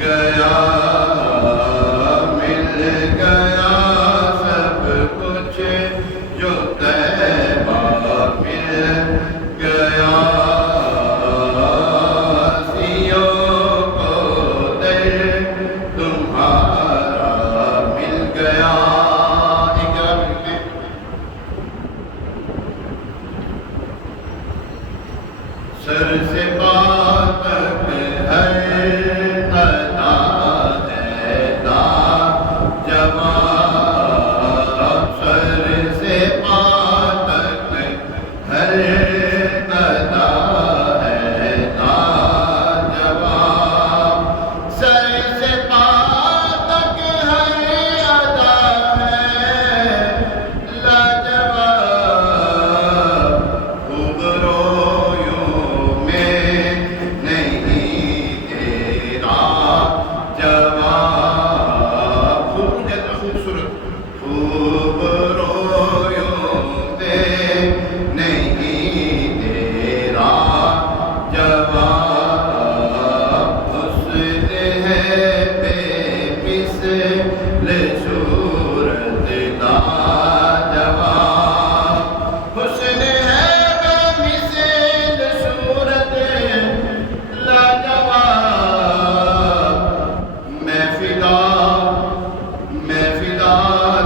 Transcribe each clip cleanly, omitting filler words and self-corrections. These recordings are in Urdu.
گیا مل گیا سب کچھ جو طیبہ مل گیا سیوں کو در تمہارا مل گیا سر سے پا تک ہر ادا ہے لاجواب سر سے پا تک ہر ادا ہے لاجواب سر سے پا تک ہر ادا ہے لاجواب خوب رویوں میں نہیں تیرا جواب خوب جیسا خوبصورت خوب رویوں میں نہیں تیرا جواب حسن ہے بے مثل صورت لاجواب حسن ہے بے مثل صورت لاجواب میں فدا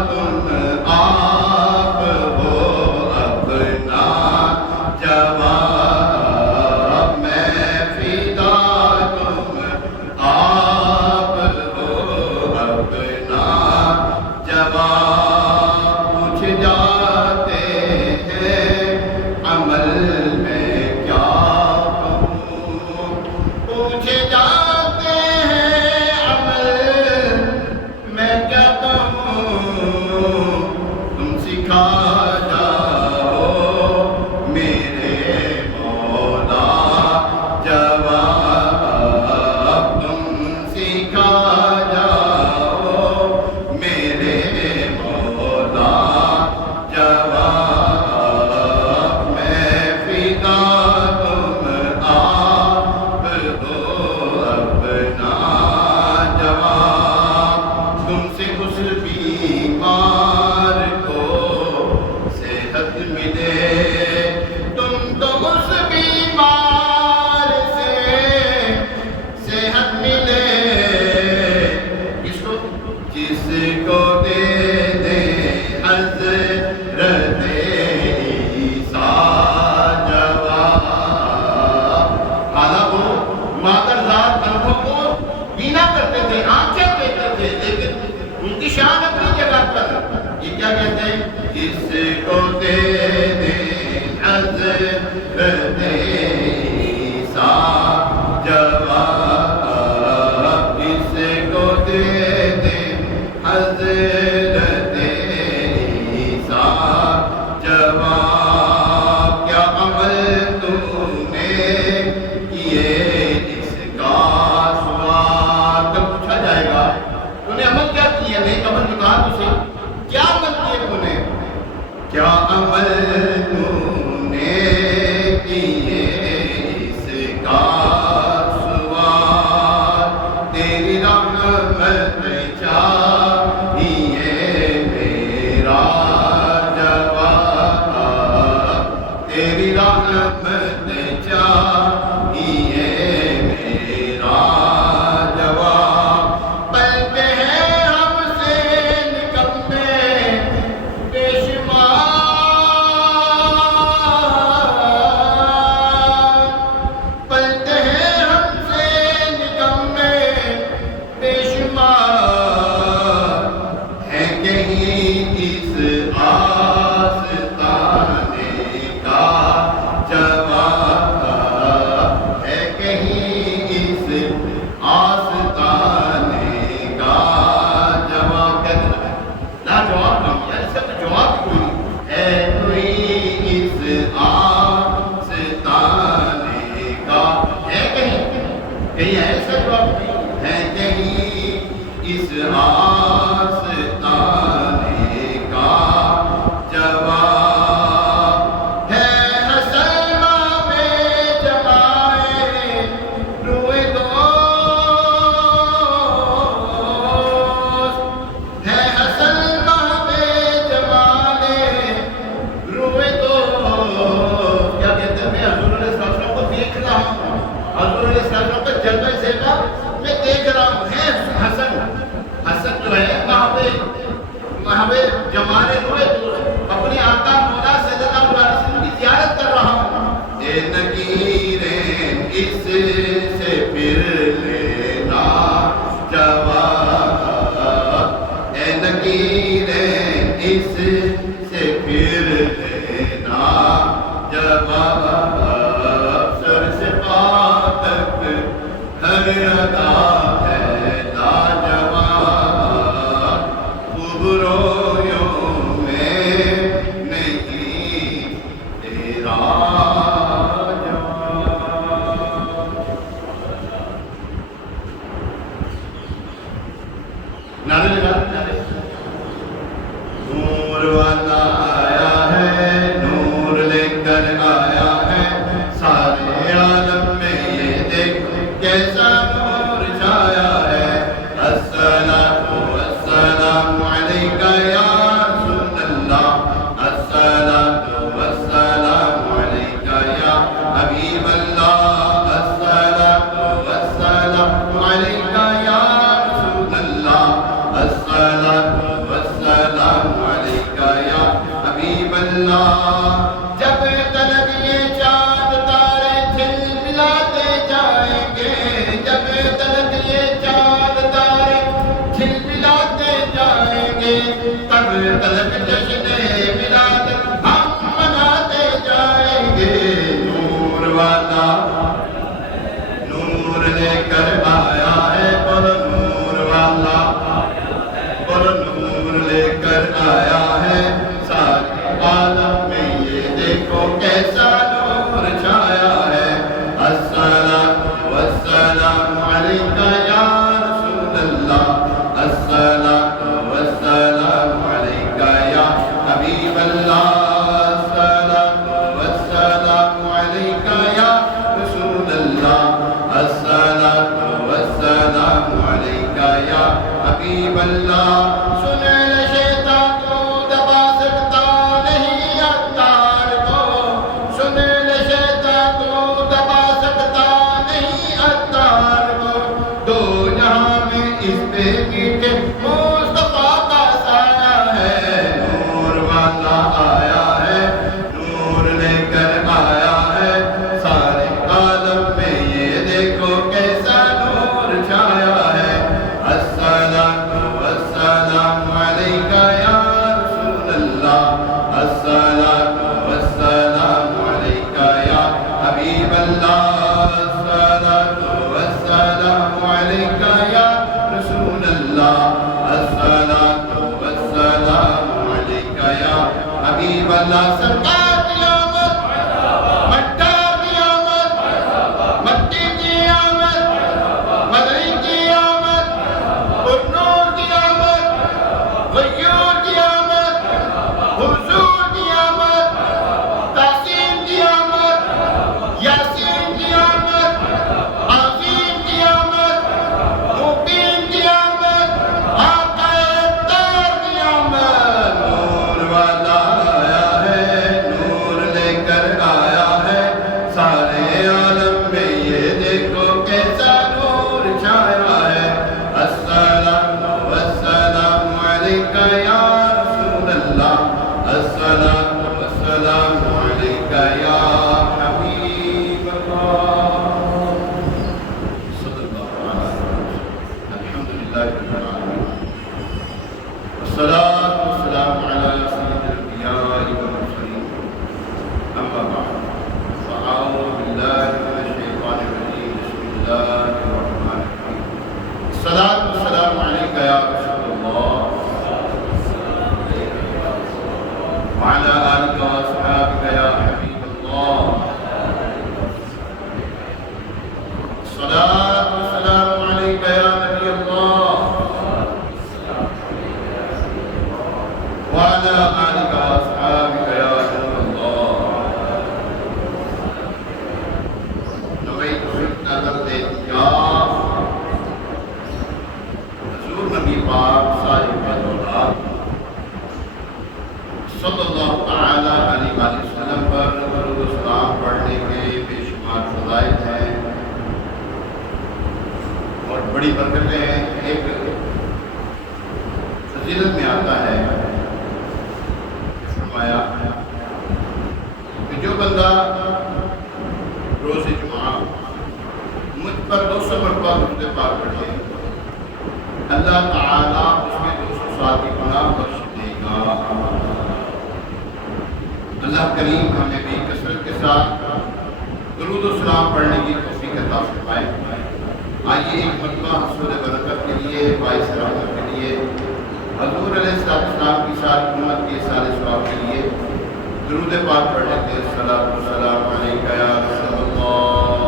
تم آپ ہو اپنا جواب میں فدا تم آپ ہو اپنا جواب پوچھ جاتے ہیں عمل میں کیا کہوں پوچھ جاتے ہیں عمل میں کیا کہوں تم سکھا جاؤ میرے مولا جواب تم سکھا جاؤ میرے مولا جواب میں فدا تم آپ ہو اپنا جواب تم سے اس بیمار کو صحت ملے تم تو اس بیمار سے صحت ملے جس کو دے دے حضرت عیسیٰ جواب حالانکہ وہ مادرزاد انہوں کو بینا کرتے تھے آنکھیں دیتے تھے لیکن ان کی شان اپنی جگہ پر یہ کیا کہتے ہیں جس کو دے دے حضرت عیسیٰ جواب جس کو دے دے حضرت عیسیٰ جواب کیا عمل تم نے کیے اس کا سوال جب پوچھا جائے گا تو نے عمل کیا کیا نہیں عمل نکال اسے کیا عمل کیے تم نے کیا عمل تم نے کیے اس کا سوال تیری رحمت چاہیے میرا جواب تیری رحمت چاہیے میرا جواب پلتے ہیں ہم سے نکمے بے شمار پلتے ہیں ہم سے نکمے بے شمار ہے کہیں اس آستانے کا جواب ہے کہیں اس آستانے کا جواب کہتے ہیں لا جواب کام یا اس کا جواب کوئی ہے کوئی اس آستانے کا ہے کہیں ایسا جواب نہیں ہے کہیں اس آستانے کا جواب ہے حسن میں جمائے روئے دو ہر ادا ہے لاجواب، خوب رویوں میں نہیں تیرا جواب۔ نعرے لگا نعرے۔ نور والا آیا ہے، نور لے کر آیا ہے، سارے عالم میں یہ دیکھو کیسا نور چھایا ہے۔ الصلاۃ والسلام علیک یا رسول اللہ، الصلاۃ والسلام علیک یا حبیب اللہ، الصلاۃ والسلام علیک یا رسول اللہ، الصلاۃ والسلام علیک یا حبیب اللہ۔ جب تلک یہ چاند تارے کھل ملاتے جائیں گے، جب تلک یہ چاند تارے کھل ملاتے جائیں گے، تب تلک جشن میلاد ہم مناتے جائیں گے۔ نور والا نور لے کر آیا ہے، اور نور والا اور نور لے کر آیا ہے، سارے عالم میں یہ دیکھو کیسا نور چھایا ہے۔ الصلاۃ والسلام علیک یا رسول اللہ، الصلاۃ والسلام علیک یا حبیب اللہ، الصلاۃ والسلام علیک یا رسول اللہ، الصلاۃ والسلام علیک یا حبیب اللہ۔ سن لے شیطان کو دبا سکتا نہیں عطار کو، سن لے شیطان کو دبا سکتا نہیں عطار کو، دو جہاں میں اس پہ میٹھے مصطفیٰ کا سایہ ہے۔ نور والا آیا ہے، نور لے کر آیا ہے، سارے عالم میں یہ دیکھو کیسا نور چھایا ہے۔ الصلاۃ والسلام علیک یا رسول اللہ، الصلاۃ والسلام علیک یا حبیب اللہ، الصلاۃ والسلام علیک یا رسول اللہ، الصلاۃ والسلام علیک یا حبیب اللہ۔ سرکار کی آمد، مٹا کی آمد، مٹی کی آمد، مدنی کی آمد، نور کی آمد، غیور کی آمد، حضور کی آمد، تحسین کی آمد، یاسین کی آمد، عظیم کی آمد، مبین کی آمد، آقا ابتار کی آمد۔ نور والا آیا ہے، نور لے کر آیا ہے، سارے عالم میں یہ دیکھو کیسا نور چھایا ہے۔ الصلاۃ والسلام علیک یا رسول اللہ، الصلاۃ والسلام علیک یا حبیب اللہ، صلی اللہ علیہ وسلم۔ الحمدللہ رب العالمین، والصلاۃ والسلام علی سید الانبیاء والمرسلین، اما بعد، فاعوذ باللہ من الشیطان الرجیم، بسم اللہ الرحمن الرحیم۔ الصلاۃ والسلام علیک یا رسول اللہ، وعلی آلک واصحابک یا حبیب اللہ۔ الصلاۃ والسلام علیک یا نبی اللہ، وعلی آلک واصحابک یا نور اللہ۔ نویت نظر اعتکاف، حضور نبی پاک صاحب دولت صلی اللہ تعالی علیہ وآلہ وسلم پر درود و سلام پڑھنے کے بے شمار فضائل ہیں اور بڑی برکتیں ہیں۔ ایک فضیلت میں آتا ہے، فرمایا کہ جو بندہ روز جمعہ مجھ پر 200 مرتبہ درود پاک پڑھے، اللہ تعالیٰ اس کے 207 گناہ بخش دے گا۔ اللہ کریم ہمیں بھی کثرت کے ساتھ درود و سلام پڑھنے کی توفیق عطا فرمائے۔ آئیے ایک مرتبہ حصول برکت کے لیے، باعث رحمت کے لیے، حضور علیہ السلام کی ساری امت کے سارے ثواب کے لیے درود پاک پڑھ لیتے ہیں۔ الصلاۃ والسلام علیکہ یا رسول اللہ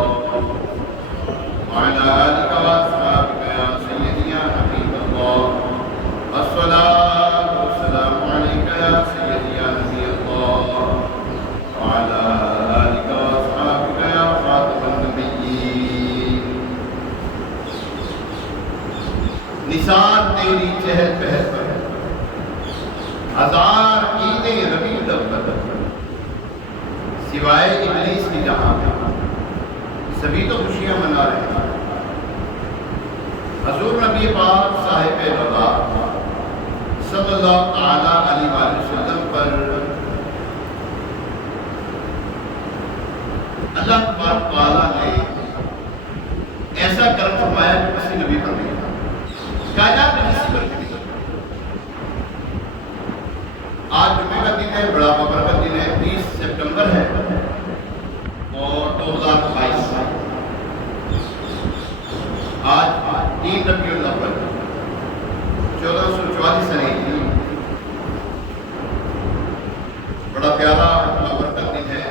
وعلی آلک واصحابک یا سیدی یا حبیب اللہ، الصلاۃ والسلام علیکہ یا سیدی یا نبی اللہ وعلی آلک واصحابک یا خاتم النبیین۔ نثار تیری چہل پہل پر ہے، ہزار عیدیں ربیع الاول سوائے ابلیس کی جہاں میں، سبھی تو خوشیاں منا رہے ہیں۔ حضور نبی پاک صاحب رضا صلی اللہ تعالی علیہ وآلہ وسلم پر اللہ تبارک تعالیٰ نے ایسا کرم فرمایا کہ کسی نبی پر نہیں تھا، کائنات میں کسی پر نہیں۔ آج جمعہ کا دن ہے، بڑا بابرکت دن ہے، 30 سپٹمبر ہے اور 2022 آج 3 ربیع الاول 1444 سنے کی بڑا پیارا بابرکت دن ہے۔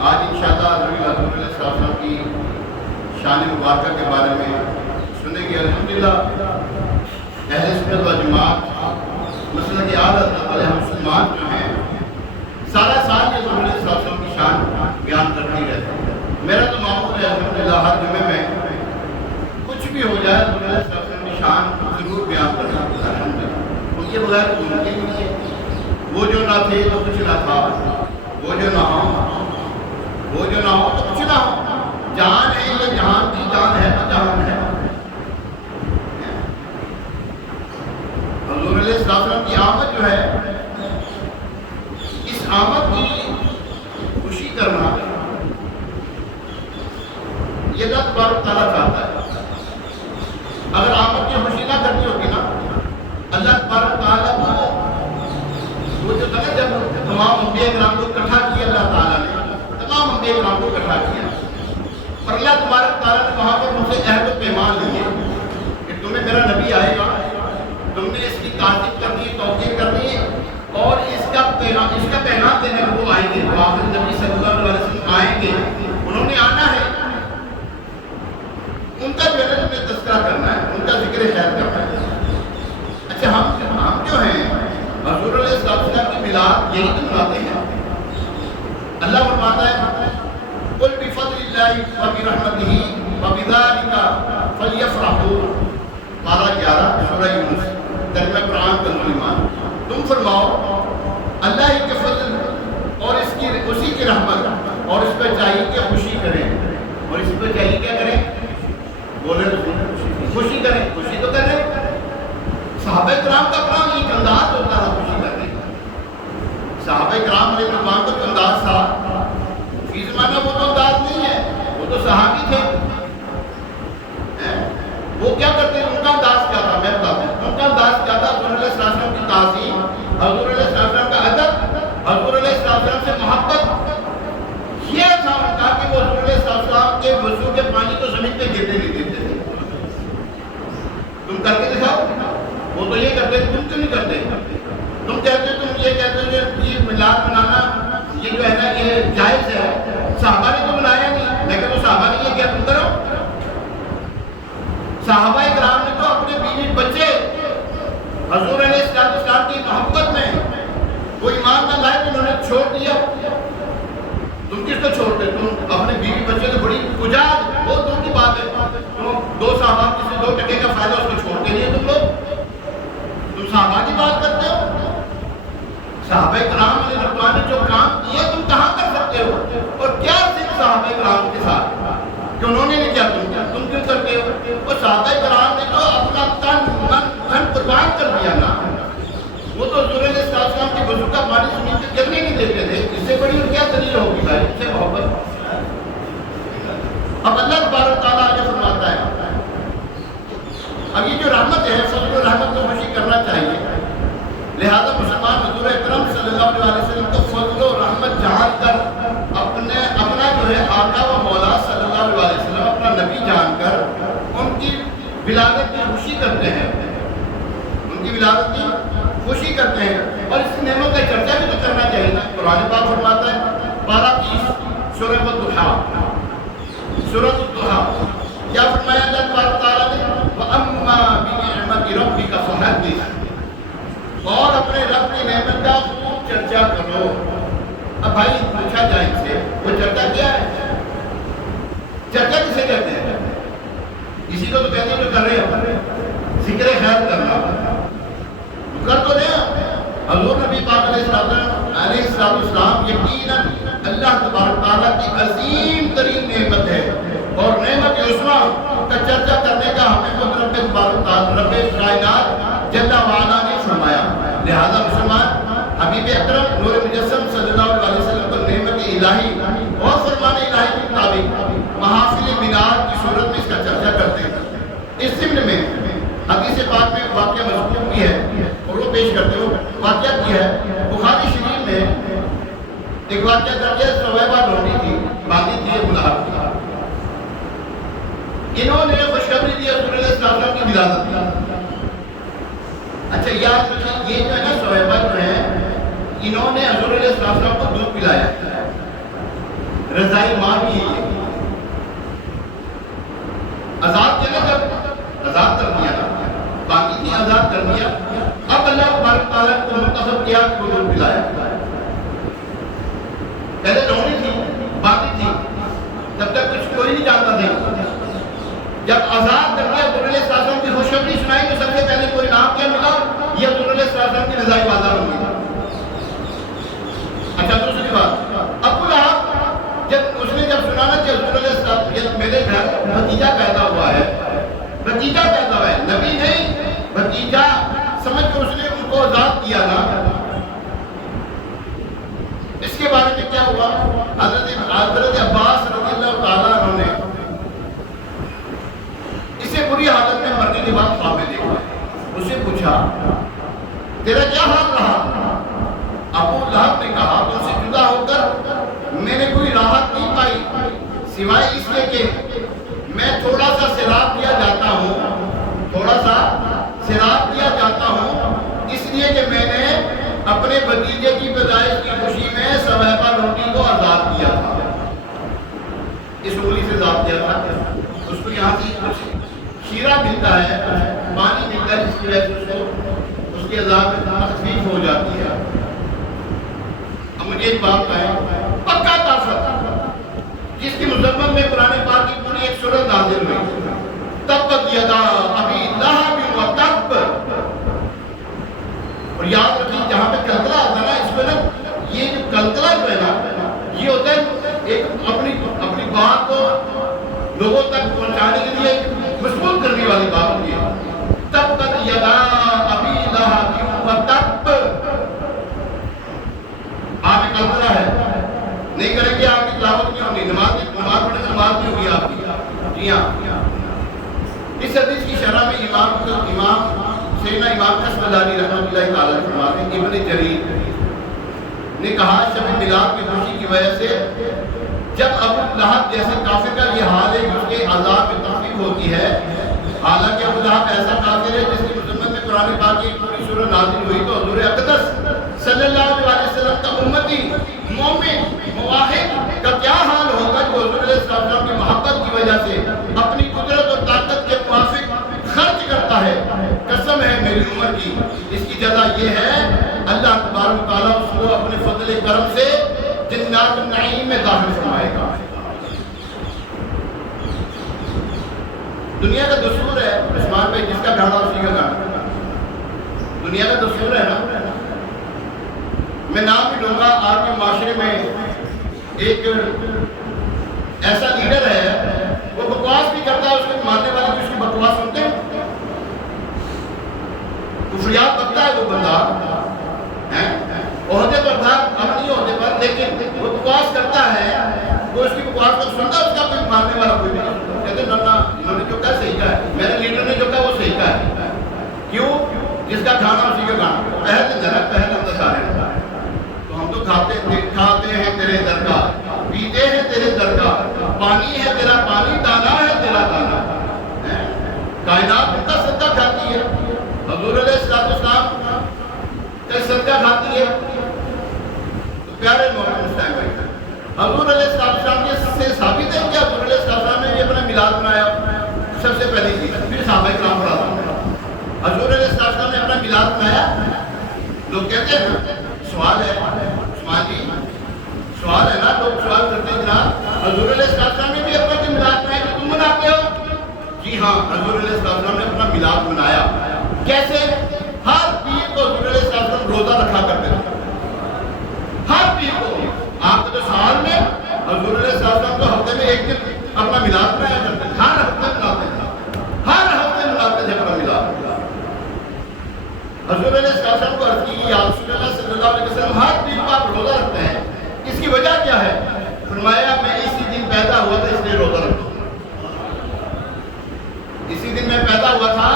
آج انشاءاللہ حضور علیہ السلام کی شان مبارکہ کے بارے میں سنیں گے۔ الحمدللہ اہل سنت و جماعت مسلک اعلیٰ علیہ مسلمان جو ہیں سارا سال یہ حضور علیہ السلام کی شان بیان کرتی رہتے ہیں۔ میرا تو معمول ہے الحمدللہ ہر جمعے میں کچھ بھی ہو جائے حضور علیہ السلام کی شان ضرور بیان کرنا ہے الحمدللہ، ان کے بغیر تو ممکن نہیں ہے۔ وہ جو نہ تھے تو کچھ نہ تھا، وہ جو نہ ہو تو کچھ نہ ہو۔ جان ہے یہ جہان کی جان ہے تو جہان ہے۔ حضور علیہ السلام کی آمد جو ہے، اس آمد کی خوشی کرنا یہ اللہ تبارک تعالیٰ چاہتا ہے۔ اگر آمد کی خوشی نہ کرنی ہوگی نا، اللہ تبارک تعالیٰ کو وہ جو تھا جب تمام انبیاء کرام کو اکٹھا کیا، اللہ تعالیٰ نے تمام انبیاء کرام کو اکٹھا کیا، اور اللہ تبارک تعالیٰ نے وہاں پر ان سے عہد و پیمان لیے کہ تمہیں میرا نبی آئے گا، تم نے اس کی تعظیم کرنی ہے، توقیر کرنی ہے، اور اس کا پیغام دینے کو وہ آئیں گے، وہ آخری نبی صلی اللہ علیہ وسلم آئیں گے، انہوں نے آنا ہے، ان کا جو ہے تمہیں تذکرہ کرنا ہے، ان کا ذکر خیر کرنا ہے۔ اچھا ہم جو ہیں حضور علیہ السلام کی میلاد یہی تو مناتے ہیں۔ اللہ فرماتا ہے قُلْ بِفَضْلِ اللَّهِ وَبِرَحْمَتِهِ وَبِذَلِكَ فَلْيَفْرَحُوا، پارہ 11 سورہ یونس، ترجمہ قرآن کنز ایمان۔ تم فرماؤ اللہ ہی کے فضل اور اسی کی رحمت، اور اس پہ چاہیے کہ خوشی کریں، اور اس پہ چاہیے کیا کریں، بولے خوشی کریں، خوشی تو کریں۔ صحابہ کرام کا اپنا ایک انداز ہوتا تھا خوشی کرنے کا۔ صحابہ کرام علیہ السلام کا جو انداز تھا فی زمانہ وہ تو انداز نہیں ہے، وہ تو صحابی تھے۔ وہ کیا کرتے ہیں، ان کا انداز کیا تھا، میں بتاتا ہوں ان کا انداز کیا تھا۔ حضور علیہ السلام کی تعظیم، حضور علیہ السلام کا ادب، حضور علیہ السلام سے محبت، یہ تھا ان کا کہ وہ حضور علیہ السلام کے وضو کے پانی کو زمین پہ گرنے نہیں دیتے تھے۔ تم کر کے دکھاؤ، وہ تو یہ کرتے، تم کیوں نہیں کرتے؟ تم کہتے تم یہ کہتے کہ یہ میلاد منانا یہ جو ہے نا یہ جائز ہے، صحابہ نے تو بنایا نہیں، لیکن وہ صحابہ نے یہ کیا تم کرو۔ صحابہ کرام نے تو اپنے بیوی بچے حضور علیہ السلام کی محبت میں وہ ایمان نہ لائے تو انہوں نے چھوڑ دیا۔ تم کس کو چھوڑتے؟ تم اپنے بیوی بچے تو بڑی پجار، وہ تم کی بات ہے، تم 2 صحابہ کسی 2 ٹکے کا فائدہ اس کو چھوڑتے نہیں تم لوگ، تم صحابہ کی بات کرتے ہو۔ صحابہ کرام علیہ رضوان نے جو کام کیے تم کہاں کر سکتے ہو؟ اور کیا صرف صحابہ کرام کے ساتھ کہ انہوں نے نہیں کیا تم کیوں کرتے ہو؟ وہ صحابہ کرام نے تو اپنا تن من دھن قربان کر دیا نا، وہ تو حضور علیہ السلام کی وضو کا پانی زمین پہ گرنے نہیں دیتے تھے۔ اس سے بڑی اور کیا دلیل ہوگی بھائی، اس سے محبت۔ اب اللہ تبارک تعالیٰ آگے فرماتا ہے، اب یہ جو رحمت ہے فضل و رحمت کو خوشی کرنا چاہیے، لہذا مسلمان حضور اکرم صلی اللہ علیہ وسلم کو فضل و رحمت جان کر اپنا جو ہے آقا و مولا صلی اللہ علیہ وسلم اپنا نبی جان کر ان کی ولادت کی خوشی کرتے ہیں، ان کی ولادت کی خوشی کرتے ہیں، اور اس نعمت کا چرچا بھی تو کرنا چاہیے نا۔ قرآن پاک فرماتا ہے پارہ 30 سورہ الضحیٰ، سورۃ الضحیٰ، کیا فرمایا اللہ تبارک تعالیٰ نے؟ وَأَمَّا بِنِعْمَتِ رَبِّكَ فَحَدِّثْ، اور اپنے رب کی نعمت کا خوب چرچا کرو۔ اب بھائی پوچھا جائے ان سے وہ چرچا کیا ہے؟ چرچا کسے کہتے ہیں؟ اسی کو تو کہتے ہیں جو کر رہے ہیں ذکر خیر کرنا، کر تو رہے ہیں۔ حضور نبی پاک علیہ السلام یقیناً اللہ تبارک تعالیٰ کی عظیم ترین نعمت ہے، اور نعمت عظمیٰ کا چرچا کرنے کا ہمیں خود رب تبارک تعالیٰ رب کائنات جل وعلا نے فرمایا۔ لہذا مسلمان حبیب اکرم نور مجسم صلی اللہ علیہ وسلم کو نعمت الہی اور فرمان الہی کے مطابق محافل میلاد کی صورت میں اس کا چرچا کرتے ہیں۔ اس ضمن میں حدیث پاک میں واقعہ مذکور بھی ہے اور وہ پیش کرتے ہو۔ واقعہ کیا ہے؟ بخاری شریف میں ایک واقعہ کر کے صویبہ لوٹی تھی، باندھی تھی ایک ملاحب کی، انہوں نے خوشخبری دی رسول اللہ صلی اللہ علیہ وسلم کی ولادت کی۔ اچھا یاد رکھیں، یہ جو ہے نا صویبہ جو ہے، انہوں نے حضور علیہ السلام کو دودھ پلایا، رضائی ماں بھی ہے، آزاد کیا جب آزاد کر دیا نا، باقی تھی آزاد کر دیا، اب اللہ تبارک تعالیٰ کو منتخب کیا کو دودھ پلایا۔ پہلے لونی تھی، باقی تھی، تب تک کچھ کوئی نہیں جانتا تھا۔ جب آزاد کر دیا، حضور علیہ السلام کی خوشخبری سنائی تو سب سے پہلے کوئی نام کیا ملا؟ یہ حضور علیہ السلام کی رضائی والدہ بن گئی۔ اچھا دوسری بات، ابو لہب جب سنا نا کہ حضور علیہ السلام میرے گھر بھتیجا پیدا ہوا ہے، بھتیجا پیدا ہوا ہے، نبی نہیں بھتیجا سمجھ کے اس نے ان کو آزاد کیا نا۔ اس کے بارے میں کیا ہوا؟ حضرت عباس رضی اللہ تعالیٰ عنہ نے اسے بری حالت میں مرنے کے بعد خواب میں دیکھا، اس سے پوچھا تیرا کیا حال رہا؟ ابو لہب نے کہا تم سے جدا ہو کر میں نے کوئی راحت نہیں پائی سوائے اس کے کہ میں تھوڑا سا سیراب کیا جاتا ہوں، تھوڑا سا سیراب کیا جاتا ہوں، اس لیے کہ میں نے اپنے بھتیجے کی پیدائش کی خوشی میں صویبہ لوٹی کو آزاد کیا تھا، اس انگلی سے آزاد کیا تھا۔ اس کو یہاں سے کچھ شیرہ ملتا ہے، پانی ملتا ہے، جس کی وجہ سے اس کے عذاب میں تخفیف ہو جاتی ہے۔ اب مجھے ایک بات ہے، پکا کافر جس کی مذمت میں قرآن پاک کی پوری ایک سورت نازل ہوئی، تبت یدا ابی لہب وتب، اور یاد رکھیں جہاں پہ کلکلہ آتا ہے نا، اس میں نا یہ جو کلکلہ جو ہے نا، یہ ہوتا ہے ایک اپنی بات کو لوگوں تک پہنچانے کے لیے مضبوط کرنے والی بات ہوتی ہے۔ تبت یدا ابی لہب وتب، آپ ایک کلکلہ ہے، نہیں کریں گے آپ کی تلاوت نہیں ہوگی، نماز پڑھنے سے نماز نہیں ہوگی آپ کی۔ جی ہاں، اس حدیث کی شرح میں امام سیدنا امام کشملانی رحمۃ اللہ تعالیٰ فرماتے ہیں، ابن جریر نے کہا شب میلاد کی خوشی کی وجہ سے جب ابو لہب جیسے کافر کا یہ حال ہے کہ اس کے عذاب میں تخفیف ہوتی ہے، حالانکہ ابو لہب ایسا کافر ہے جس کی مذمت میں قرآن پاک کی پوری سورت نازل ہوئی، تو حضور اقدس صلی اللہ علیہ وسلم کا امتی مومن موحد کا کیا حال ہوگا جو حضور علیہ السلام کی محبت کی وجہ سے اپنی قدرت اور طاقت کے موافق خرچ کرتا ہے۔ قسم ہے میری عمر کی، اس کی جزا یہ ہے اللہ تبارک و تعالیٰ اس کو اپنے فضل کرم سے جنات النعیم میں داخل فرمائے گا۔ دنیا کا دستور ہے عثمان بھائی، جس کا گھاڑا اسی کا گھاڑا، دنیا کا دستور ہے نا۔ میں نام بھی لوں گا، آپ کے معاشرے میں ایک ایسا لیڈر ہے، وہ بکواس بھی کرتا ہے، اس کو ماننے والے بھی اس کی بکواس سنتے ہیں، کفریات بکتا ہے وہ بندہ، عہدے پر تھا، اب نہیں عہدے پر، لیکن وہ بکواس کرتا ہے، وہ اس کی بکواس کو سنتا ہے، اس کا کوئی ماننے والا کوئی نہیں، کہتے ہیں نہ انہوں نے جو کہا صحیح کہا ہے، میرے لیڈر نے جو کہا وہ صحیح کہا ہے۔ کیوں؟ جس کا کھانا اسی کا کھانا، پہلے ذرا پہلے اندر سارے تو ہم تو کھاتے ہیں تیرے در کا، پیتے ہیں تیرے در کا، پانی ہے تیرا پانی، دانا ہے تیرا دانا، کائنات ان کا صدقہ کھاتی ہے، حضور علیہ السلام کا صدقہ کھاتی ہے۔ تو پیارے مومن اس ٹائم پہ حضور علیہ السلام کے سے ثابت ہے کہ حضور علیہ السلام نے یہ اپنا میلاد منایا، سب سے پہلی چیز، پھر صحابہ کرام پر آتا ہوں۔ حضور علیہ السلام نے اپنا میلاد منایا، لوگ کہتے ہیں نا، سوال ہے، سوال ہے نا، لوگ سوال کرتے ہیں جناب حضور علیہ السلام نے بھی اپنا میلاد منایا جو تم مناتے ہو؟ جی ہاں، حضور علیہ السلام نے اپنا میلاد منایا۔ کیسے؟ ہر پیر کو حضور علیہ السلام روزہ رکھا کرتے تھے، ہر پیر کو۔ آپ تو سال میں حضور علیہ السلام کو ہفتے میں ایک دن اپنا میلاد منایا کرتے تھے، ہر ہفتے مناتے تھے، ہر ہفتے مناتے تھے اپنا میلاد۔ حضور علیہ السلام کو عرض کی یا رسول اللہ صلی اللہ علیہ وسلم ہر دن کو آپ روزہ رکھتے ہیں، اس کی وجہ کیا ہے؟ فرمایا میں اسی دن پیدا ہوا تھا اس لیے روزہ رکھتا ہوں، اسی دن میں پیدا ہوا تھا،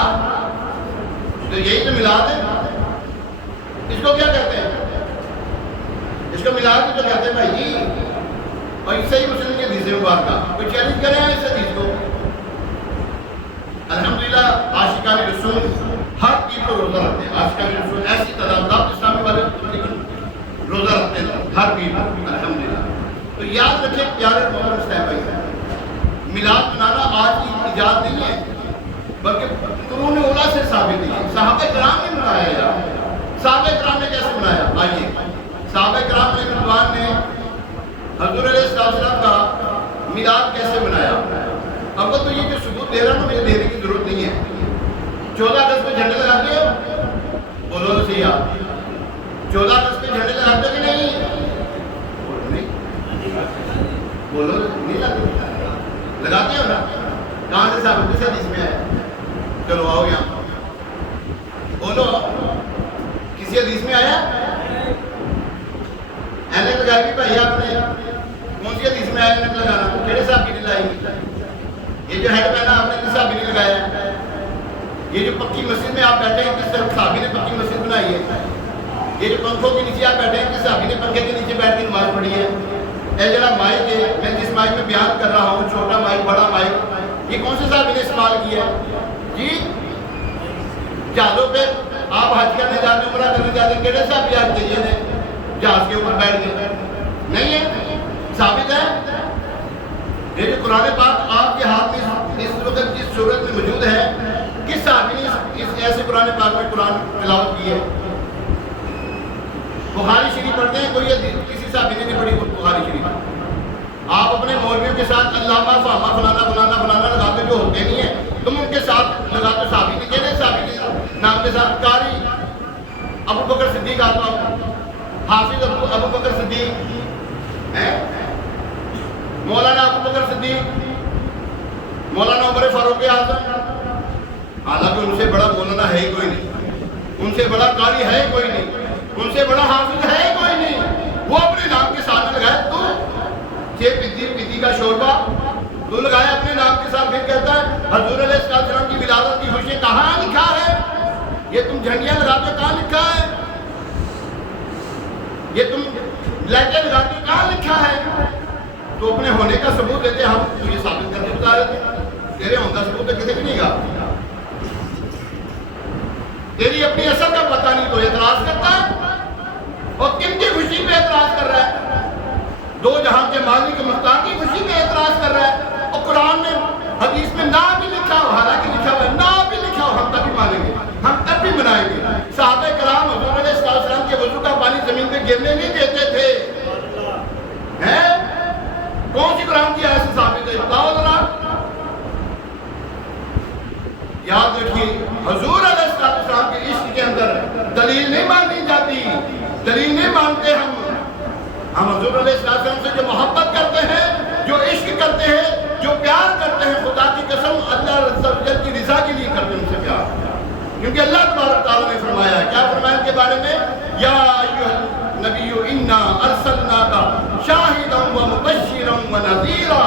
تو یہی تو میلاد ہے۔ اس کو کیا کہتے ہیں؟ اس کو میلاد کی تو کہتے ہیں بھائی جی، اور اس سے ہی مسلم کی حدیث مبارکہ کوئی چیلنج کرے ہیں اس حدیث کو؟ الحمدللہ عاشقان رسول ہر پیر کو روزہ رکھتے ہیں، عاشقان رسول ایسی تعداد اسلامی والے روزہ رکھتے ہیں ہر پیر کو، الحمدللہ۔ تو یاد رکھیں پیارے مومن اسلام بھائی، میلاد منانا آج کی ایجاد نہیں ہے، بلکہ قرون اولیٰ سے ثابت ہے۔ صحابہ کرام نے منایا یار، صحابہ کرام نے کیسے منایا؟ آئیے، صحابہ کرام نے رضوان نے حضور علیہ السلام کا میلاد کیسے منایا؟ اب تو یہ جو ثبوت دے رہا ہوں مجھے دینے کی ضرورت نہیں ہے۔ 14 اگست پہ جھنڈے لگاتے ہو؟ بولو تو صحیح آپ 14 اگست پہ جھنڈے لگاتے ہو کہ نہیں؟ بولو نہیں لگاتے ہو نا؟ کہاں سے صاحب کس حدیث میں ہے؟ چلو آؤ یہاں بولو، کسی حدیث میں آیا؟ اینک لگائی بھی بھائی آپ نے، کون سی حدیث میں آیا اینک لگانا؟ کیڑے صاحب کی نہیں لائی؟ یہ جو ہیڈ پہنا آپ نے کس صحابی نے لگایا؟ یہ جو پکی مسجد میں آپ بیٹھے ہیں کس صحابی نے پکی مسجد بنائی ہے؟ یہ جو پنکھوں کے نیچے آپ بیٹھے ہیں کس صحابی نے پنکھے کے نیچے بیٹھ کے نماز پڑھی ہے؟ اے جڑا مائک ہے، میں جس مائک میں بیان کر رہا ہوں، چھوٹا مائک بڑا مائک، یہ کون سے صحابی نے استعمال کیا ہے؟ جی جہازوں پہ آپ حج کرنے جاتے ہیں، عمرہ کرنے جاتے ہیں، کیڑے صحابی آج کے نے جہاز کے اوپر بیٹھ گئے؟ نہیں ہے، ثابت ہے۔ یہ جو قرآن پاک آپ کے ہاتھ میں اس وقت جس صورت میں موجود ہے، کس صحابی نے اس ایسے قرآن پاک میں قرآن تلاوت کی ہے؟ بخاری شریف پڑھتے ہیں، کوئی کسی صحابی نے نہیں پڑھی بخاری شریف؟ آپ اپنے مولویوں کے ساتھ علامہ فہمہ فلانا فلانا فلانا لگاتے جو ہوتے نہیں ہیں، تم ان کے ساتھ لگاتے صحابی نے کہنے صحابی کے نام کے ساتھ قاری ابو بکر صدیق آتا ہوں، حافظ ابو بکر صدیق، مولانا ابو بکر صدیق، مولانا عمر فاروق اعظم، حالانکہ ان سے بڑا مولانا ہے ہی کوئی نہیں، ان سے بڑا قاری ہے ہی کوئی نہیں، ان سے بڑا حافظ ہے ہی کوئی نہیں، وہ اپنے نام کے ساتھ لگائے۔ تو پتی کا شوربہ تو لگایا اپنے نام کے ساتھ، پھر کہتا ہے حضور علیہ السلام کی ولادت کی خوشی کہاں لکھا ہے؟ یہ تم جھنڈیاں لگاتے کہاں لکھا ہے؟ یہ تم لائٹیں لگاتے کہاں لکھا ہے؟ تو اپنے ہونے کا ثبوت دیتے، ہم تو یہ ثابت کر کے بتا رہے تھے، تیرے ہونے کا ثبوت کسی بھی نہیں گا، تیری اپنی اصل کا پتہ نہیں، تو اعتراض کرتا ہے، اور کن کی خوشی پہ اعتراض کر رہا ہے؟ دو جہاں کے مالک مختار کی خوشی پہ اعتراض کر رہا ہے، اور قرآن میں حدیث میں نہ بھی لکھا ہو، حالانکہ لکھا ہوا ہے، نہ بھی لکھا ہو، ہم تب بھی مانیں گے، ہم تب بھی منائیں گے۔ صحابہ کرام حضور علیہ السلام کے وضو کا پانی زمین پہ گرنے نہیں دیتے تھے، ہیں؟ کون سی قرآن کی آیت سے ثابت ہے؟ بتاؤ ذرا۔ یاد رکھیے حضور علیہ السلام کے عشق کے اندر دلیل نہیں ماننی جاتی، دلیل نہیں مانتے ہم حضور علیہ السلام سے جو محبت کرتے ہیں، جو عشق کرتے ہیں، جو پیار کرتے ہیں، خدا کی قسم اللہ عز و جل کی رضا کے لیے کرتے ہیں ان سے پیار، کیونکہ اللہ تبارک تعالیٰ نے فرمایا، کیا فرمایا ان کے بارے میں؟ یا ایھا النبی انا ارسلناک شاہدا ومبشرا ونذیرا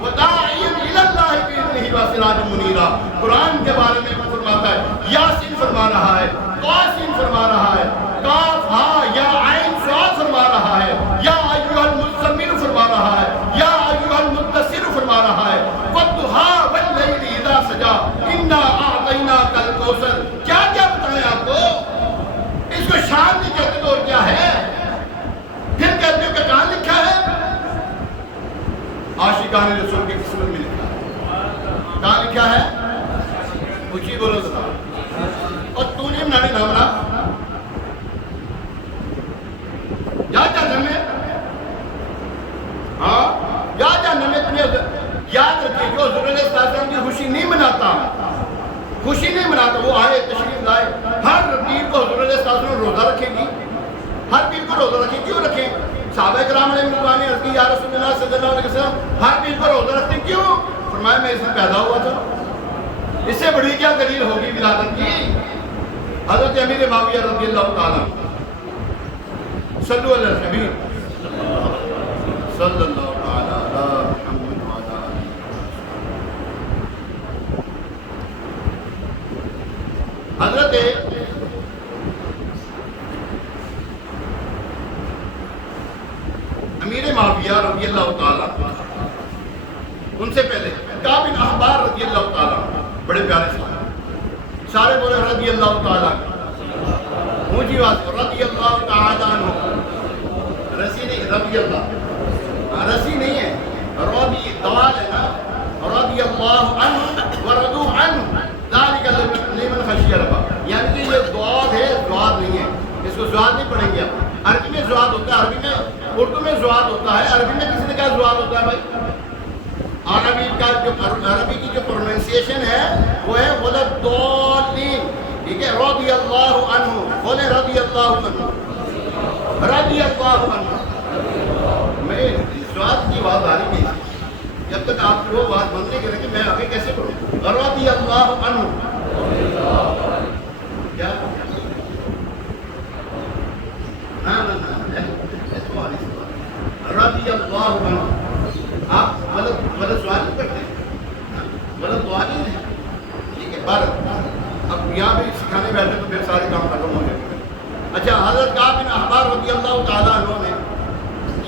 وداعیا الی اللہ باذنہ وسراجا منیرا۔ قرآن کے بارے میں فرماتا ہے، یاسین فرما رہا ہے، قاسین فرما رہا ہے، کاف ہا یا عین صاد فرما رہا ہے، یا ایھا المزمل فرما رہا ہے، یا ایھا المدثر فرما رہا ہے، والضحیٰ واللیل اذا سجی انا الکوثر، کیا کیا بتائیں آپ کو؟ اس کو شان نہیں کہتے تو اور کیا ہے؟ پھر کہتے ہو کہ کہاں لکھا ہے؟ عاشقان رسول کی قسمت میں لکھا ہے۔ کہاں لکھا ہے؟ اونچی بولو ذرا۔ اور تو نہیں بنانے نہ بنا، یا جہنم میں، ہاں یا جہنم میں۔ تمہیں یاد رکھیے جو حضور علیہ السلام کی خوشی نہیں مناتا، خوشی نہیں مناتا، وہ آئے تشریف لائے، ہر پیر کو حضور علیہ السلام روزہ رکھے گی، ہر پیر کو روزہ رکھے، کیوں رکھیں؟ صحابہ کرام علیہ رضوان نے عرض کی یا رسول اللہ صلی اللہ علیہ وسلم ہر پیر کو روزہ رکھتے کیوں؟ فرمایا میں اس میں پیدا ہوا تھا، اس سے بڑی کیا دلیل ہوگی ولادت کی؟ حضرت امیر معاویہ رضی اللہ تعالیٰ صلو علی الحبیب صلی اللہ تعالیٰ علی محمد وعلی آلہ۔ حضرت امیر معاویہ رضی اللہ تعالیٰ، ان سے پہلے کعب بن احبار رضی اللہ تعالیٰ، بڑے پیارے صاحب، سارے بولے رضی اللہ تعالیٰ، اونچی بات رضی اللہ تعالیٰ عنہ، رسی نہیں رضی اللہ، رسی نہیں ہے، رضی دوال ہے نا، رضی اللہ عنہ ورضو عنہ ذالک لمن خشی ربہ، یعنی کہ یہ زواد ہے، زواد نہیں ہے، اس کو زواد نہیں پڑھیں گے آپ۔ عربی میں زواد ہوتا ہے، عربی میں، اردو میں زواد ہوتا ہے، عربی میں کسی نے کہا زواد ہوتا ہے بھائی؟ عربی کا جو عربی کی جو پروننسیشن ہے وہ ہے وَلَدَّالِّينَ، ٹھیک ہے؟ رضی اللہ عنہ، بولے رضی اللہ عنہ، رضی اللہ عنہ۔ میں زواد کی بات آ رہی نہیں، جب تک آپ وہ بات بند نہیں کریں گے میں آگے کیسے کروں؟ رضی اللہ عنہ، کیا؟ رضی اللہ عنہ، آپ مطلب سوال نہیں کرتے، مطلب دعا نہیں ہے، ٹھیک ہے؟ پر اب یہاں بھی سکھانے بیٹھے تو پھر سارے کام ختم ہو جائیں گے۔ اچھا، حضرت کعب بن احبار رضی اللہ تعالیٰ عنہ نے،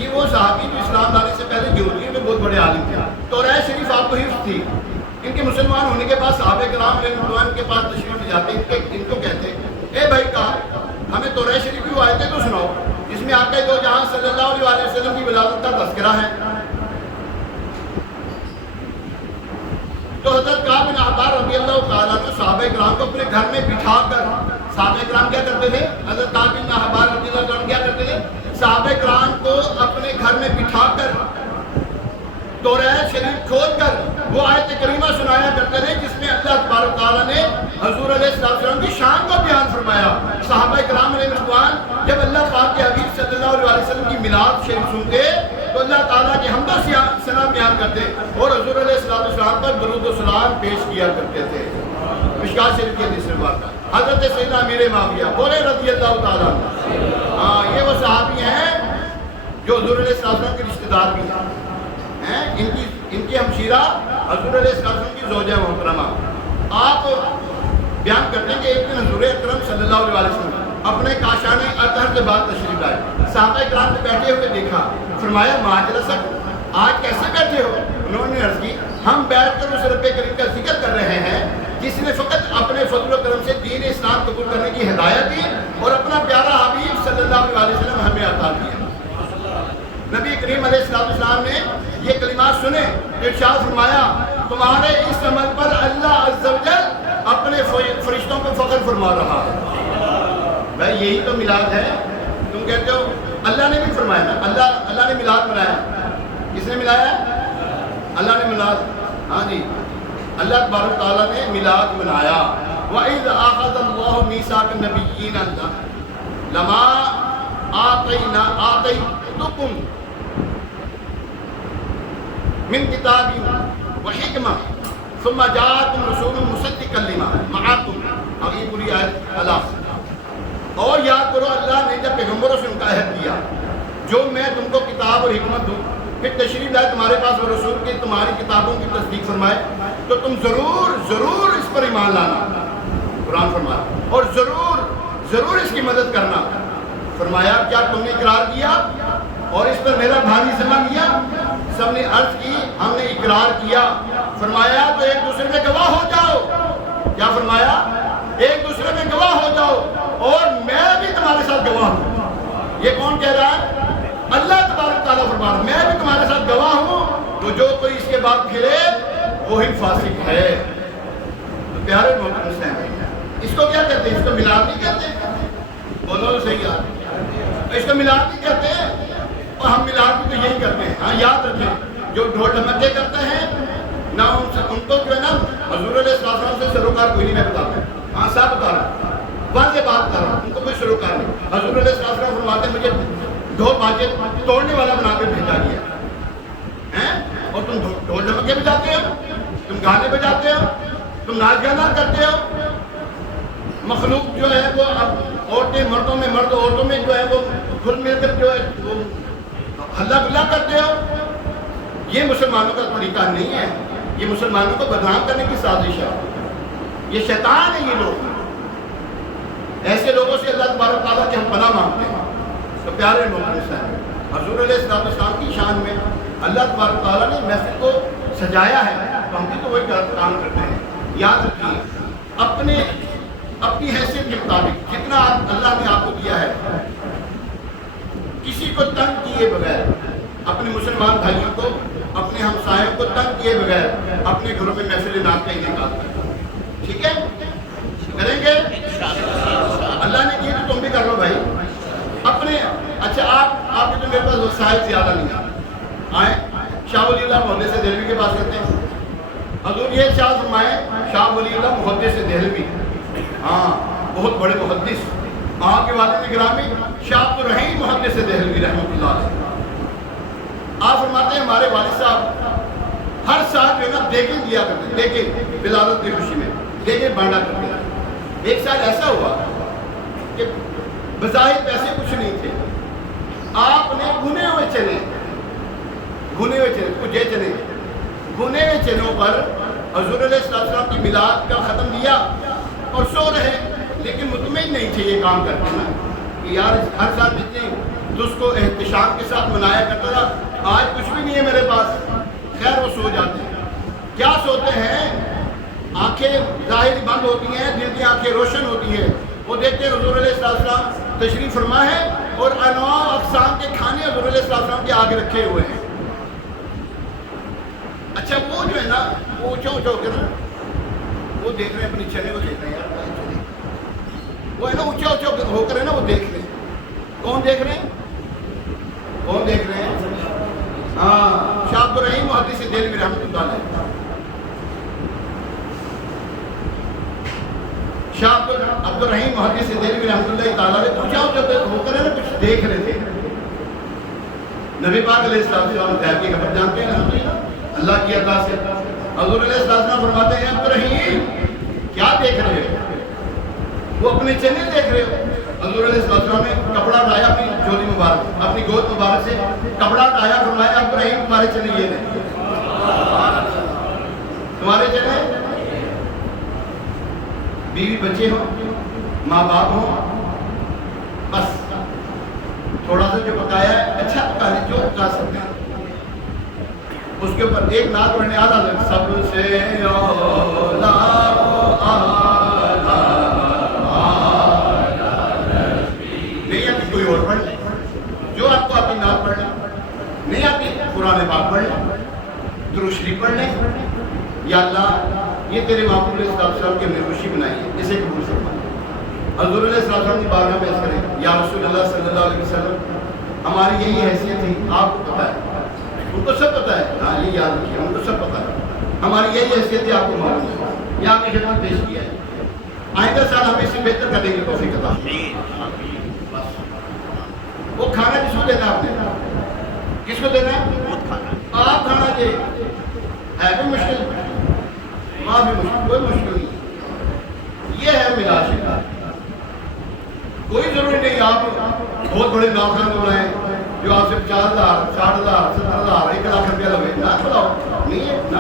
یہ وہ صحابی جو اسلام لانے سے پہلے یہودیوں میں بہت بڑے عالم تھے، توراۃ شریف آپ کو حفظ تھی، ان کے مسلمان ہونے کے بعد صحابہ کرام علیہ رضوان کے پاس تشریف لے جاتے، ان کو کہتے اے بھائی کعب ہمیں توراۃ شریف کی وہ آیتیں تو سناؤ جس میں آقا دو جہاں صلی اللہ علیہ وسلم کی ولادت کا تذکرہ ہے۔ تو حضرت کعب بن احبار رضی اللہ تعالیٰ نے صحابہ کرام کو اپنے گھر میں بٹھا کر، صحابہ کرام کیا کرتے تھے؟ حضرت کعب بن احبار رضی اللہ تعالیٰ کیا کرتے تھے؟ صحابہ کرام کو اپنے گھر میں بٹھا کر توراۃ شریف کھول کر وہ آیت کریمہ سنایا کرتے تھے جس میں اللہ تبارک تعالیٰ نے حضور علیہ السلام کی شان کو بیان فرمایا۔ صحابہ کرام علیہ رضوان جب اللہ پاک کے حبیب صلی اللہ علیہ وسلم کی میلاد شریف سنتے تو اللہ تعالیٰ کی حمد و ثنا بیان کرتے اور حضور علیہ السلام پر درود و سلام پیش کیا کرتے تھے۔ مشکوٰۃ شریف کی حدیث روایت ہے۔ حضرت سیدنا امیر معاویہ بولے رضی اللہ تعالیٰ عنہ، ہاں یہ وہ صحابی ہیں جو حضور علیہ السلام کے رشتہ دار بھی ہیں، ان کی ہمشیرہ حضور علیہ السلام کی زوجہ محترمہ۔ آپ بیان کرتے ہیں کہ ایک دن حضور اکرم صلی اللہ علیہ وسلم اپنے کاشان اطہر کے بعد تشریف لائے، صحابہ کرام نے بیٹھے ہوئے دیکھا، فرمایا معجلسک آج کیسے بیٹھے ہو؟ انہوں نے عرض کی ہم بیٹھ کر اس رب کریم کا ذکر کر رہے ہیں جس نے فقط اپنے فضل و کرم سے دین اسلام قبول کرنے کی ہدایت دی اور اپنا پیارا حبیب صلی اللہ علیہ وسلم ہمیں عطا کیا۔ نبی کریم علیہ السلام نے یہ کلمات سنے، ارشاد فرمایا تمہارے اس عمل پر اللہ عز و جل اپنے فرشتوں کو فخر فرما رہا ہے۔ بھائی یہی تو میلاد ہے، تم کہتے ہو اللہ نے بھی فرمایا نا، اللہ نے میلاد منایا، کس نے ملایا؟ اللہ نے میلاد، ہاں جی اللہ تبارک تعالیٰ نے میلاد منایا۔ وَإِذْ أَخَذَ اللَّهُ مِيثَاقَ النَّبِيِّينَ لَمَا آتَيْتُكُمْ مِنْ كِتَابٍ وَحِكْمَةٍ ثُمَّ جَاءَكُمْ رَسُولٌ مُصَدِّقًا لِمَا مَعَكُمْ، اب یہ پوری آیت اللہ۔ اور یاد کرو اللہ نے جب پیغمبروں سے ان کا عہد کیا جو میں تم کو کتاب اور حکمت دوں، پھر تشریف لائے تمہارے پاس وہ رسول کی تمہاری کتابوں کی تصدیق فرمائے تو تم ضرور اس پر ایمان لانا، قرآن فرمایا، اور ضرور اس کی مدد کرنا۔ فرمایا کیا تم نے اقرار کیا اور اس پر میرا بھاری ذمہ لیا؟ سب نے عرض کی ہم نے اقرار کیا۔ فرمایا تو ایک دوسرے میں گواہ ہو جاؤ۔ کیا فرمایا؟ ایک دوسرے میں گواہ ہو جاؤ اور میں بھی تمہارے ساتھ گواہ ہوں. یہ کون کہہ رہا ہے؟ اللہ تبارک تعالیٰ فرما رہا ہے میں بھی تمہارے ساتھ گواہ ہوں. تو جو کوئی اس کے بعد پھرے وہی فاسق ہے. تو پیارے محترم ہیں، اس کو کیا کہتے ہیں؟ اس کو میلاد نہیں کہتے؟ بولو تو صحیح یار، اس کو میلاد نہیں کہتے ہیں. اور ہم میلاد بھی تو یہی کرتے ہیں. ہاں یاد رکھیں، جو ڈھول ڈھمکے کرتے ہیں نہ ان کو جو ہے نا حضور علیہ السلام سے سروکار کوئی نہیں. میں بتاتا ہوں، ہاں صاحب بتا رہا ہوں، واضح بات کر رہا ہوں، ان کو کوئی سروکار نہیں. حضور علیہ السلام فرماتے ہیں مجھے ڈھول باجے توڑنے والا بنا کے بھیجا گیا ہے، اور تم ڈھول ڈھمکے بجاتے ہو، تم گانے بجاتے ہو، تم ناچ گانا کرتے ہو. مخلوق جو ہے وہ عورتیں مردوں میں، مرد عورتوں میں جو ہے وہ گھل مل کر جو ہے وہ ہلا گلا کرتے ہو. یہ مسلمانوں کا طریقہ نہیں ہے. یہ مسلمانوں کو بدنام کرنے کی سازش ہے. یہ شیطان ہے. یہ لوگ ایسے لوگوں سے اللہ تبارک تعالیٰ کی ہم پناہ مانگتے ہیں. تو پیارے محترم صاحب، حضور علیہ السلام کی شان میں اللہ تبارک تعالیٰ نے محفل کو سجایا ہے. تو ہم بھی تو وہی کام کرتے ہیں. یاد رکھیے اپنی حیثیت کے مطابق جتنا اللہ نے آپ کو دیا ہے، کسی کو تنگ کیے بغیر، اپنے مسلمان بھائیوں کو، اپنے ہمسایوں کو تنگ کیے بغیر اپنے گھروں میں محفل نعت کا انعقاد کریں. ٹھیک ہے؟ کریں گے اللہ نے کی تو تم بھی کر لو بھائی. اپنے اچھا آپ کے تو میرے پاس وسائل زیادہ نہیں ہیں. آئیں شاہ ولی اللہ محدث دہلوی کے پاس کرتے ہیں. حضور یہ ارشاد فرمائے شاہ ولی اللہ محدث دہلوی، ہاں بہت بڑے محدث، آپ کے والد گرامی شاہ عبد الرحیم محدث دہلوی رحمۃ اللہ علیہ. آپ فرماتے ہیں ہمارے والد صاحب ہر سال جو ہے نا دیگیں دیا کرتے، دیگیں ولادت کی خوشی میں دیگیں بانٹا کرتے ہیں. ایک سال ایسا ہوا کہ بظاہر پیسے کچھ نہیں تھے، آپ نے بھنے ہوئے چنے بھنے ہوئے چنوں پر حضور علیہ السلام کی میلاد کا ختم دیا اور سو رہے. لیکن مطمئن نہیں تھے یہ کام کرتے نا کہ یار ہر سال جتنی تو اس کو احتشام کے ساتھ منایا کرتا تھا، آج کچھ بھی نہیں ہے میرے پاس. خیر وہ سو جاتے ہیں. کیا سوتے ہیں؟ آنکھیں ظاہر بند ہوتی ہیں، دل کی آنکھیں روشن ہوتی ہیں. وہ دیکھتے ہیں حضور علیہ السلام تشریف فرما ہے اور انواع اقسام کے کھانے حضور علیہ السلام کے آگے رکھے ہوئے ہیں. اچھا وہ جو ہے نا وہ اونچا ہو کے نا وہ دیکھ رہے ہیں، اپنی چنے کو دیکھ رہے ہیں. وہ ہے نا اونچا ہو کر ہے نا وہ دیکھ رہے ہیں. کون دیکھ رہے ہیں؟ ہاں شاہ عبد الرحیم محدث دہلوی رحمۃ اللہ علیہ. شاہ عبد الرحیم محدث دہلوی رحمۃ اللہ تعالیٰ نے اونچا ہو کر ہے نا کچھ دیکھ رہے تھے. نبی پاک علیہ السلام غیب کی خبر جانتے ہیں اللہ کی عطا سے. حضور علیہ السلام فرماتے ہیں عبد الرحیم کیا دیکھ رہے ہو؟ وہ اپنے چنے دیکھ رہے ہو. حضور علیہ السلام نے کپڑا اٹھایا اپنی جھولی مبارک، اپنی گود مبارک سے کپڑا اٹھایا، فرمایا عبد الرحیم تمہارے چنے یہ ہیں، تمہارے چنے. بیوی بچے ہوں، ماں باپ ہوں، بس تھوڑا سا جو پکایا ہے اچھا پکا لیں، جو پکا سکتے ہیں. اس کے اوپر ایک نعت پڑھنے آدھا لگ سب سے اولا نہیں آتی کوئی اور پڑھ لیں، جو آپ کو اپنی نعت پڑھ لیں. نہیں آتی قرآن پاک پڑھ لیں، درود شریف پڑھ لیں. یا اللہ یہ تیرے محبوب علیہ السلام کی ہم نے خوشی بنائی ہے، اسے قبول فرما. حضور علیہ السلام کی بارگاہ میں عرض کریں یا رسول اللہ صلی اللہ علیہ وسلم ہماری یہی حیثیت تھی، آپ کو پتہ ہے، ان کو سب پتہ ہے. ہاں یہ یاد رکھیے ان کو سب پتہ ہے ہماری یہی حیثیت ہے، آپ کو معلوم ہے. یہ آپ کی خدمت پیش کیا ہے. آئندہ سال ہمیں اسے بہتر کرنے کی توفیق عطا. وہ کھانا کس کو دینا ہے؟ آپ نے کس کو دینا ہے؟ آپ کھانا دے. ہے کوئی مشکل؟ معافی مشکل، کوئی مشکل نہیں. یہ ہے میرا شکار. کوئی ضروری نہیں آپ بہت بڑے نوکران ہو رہے ہیں جو آپ سے 50,000 60,000 70,000 1 لاکھ روپیہ لگے نہ کھلاؤ. نہیں ہے نہ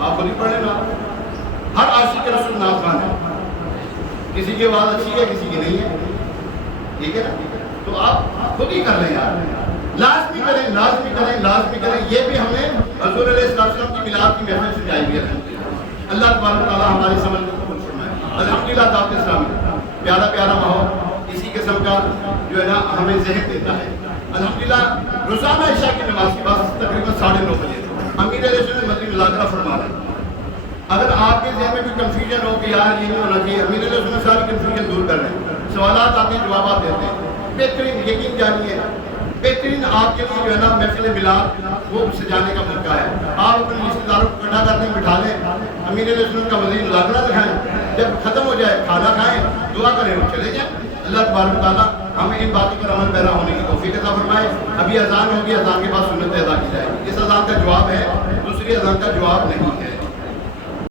آپ خود ہی پڑھ لینا. ہر عاشق کے رسول نام خان ہے، کسی کی آواز اچھی ہے کسی کی نہیں ہے. ٹھیک ہے نا؟ تو آپ خود ہی کر لیں یار. لازمی کریں لازمی کریں لازمی کریں. یہ بھی ہم نے حضور علیہ السلام کی میلاد کی محفل سجائی ہوئی ہے. اللہ تبارک تعالیٰ ہماری سمجھ کو قبول فرمائے. الحمدللہ دعوت اسلامی پیارا پیارا ماحول اسی قسم کا جو ہے نا ہمیں ذہن دیتا ہے. الحمدللہ روزانہ عشاء کی نماز کے بعد تقریباً 9:30 بجے امیر علیہ السلام مدنی مذاکرہ فرما رہے ہیں. اگر آپ کے ذہن میں کوئی کنفیوژن ہو کہ یار یہ نہیں ہونا چاہیے، امیر علیہ السلام ساری کنفیوژن دور کر رہے ہیں. سوالات آتے ہیں، جوابات دیتے ہیں. بہترین یقین جانیے بہترین آپ کے لیے جو ہے نا محفل میلاد وہ سجانے کا موقع ہے. آپ اپنے رشتے داروں کو اکٹھا کر دیں، بٹھا لیں، امیر علیہ السلام کا مدنی مذاکرہ دکھائیں، جب ختم ہو جائے کھانا کھائیں، دعا کریں اور چلے جائیں. اللہ تبارک تعالیٰ ہمیں ان باتوں پر عمل پیرا ہونے کی توفیق عطا فرمائے. ابھی اذان ہوگی، اذان کے بعد سنت ادا کی جائے گی. اس اذان کا جواب ہے، دوسری اذان کا جواب نہیں ہے.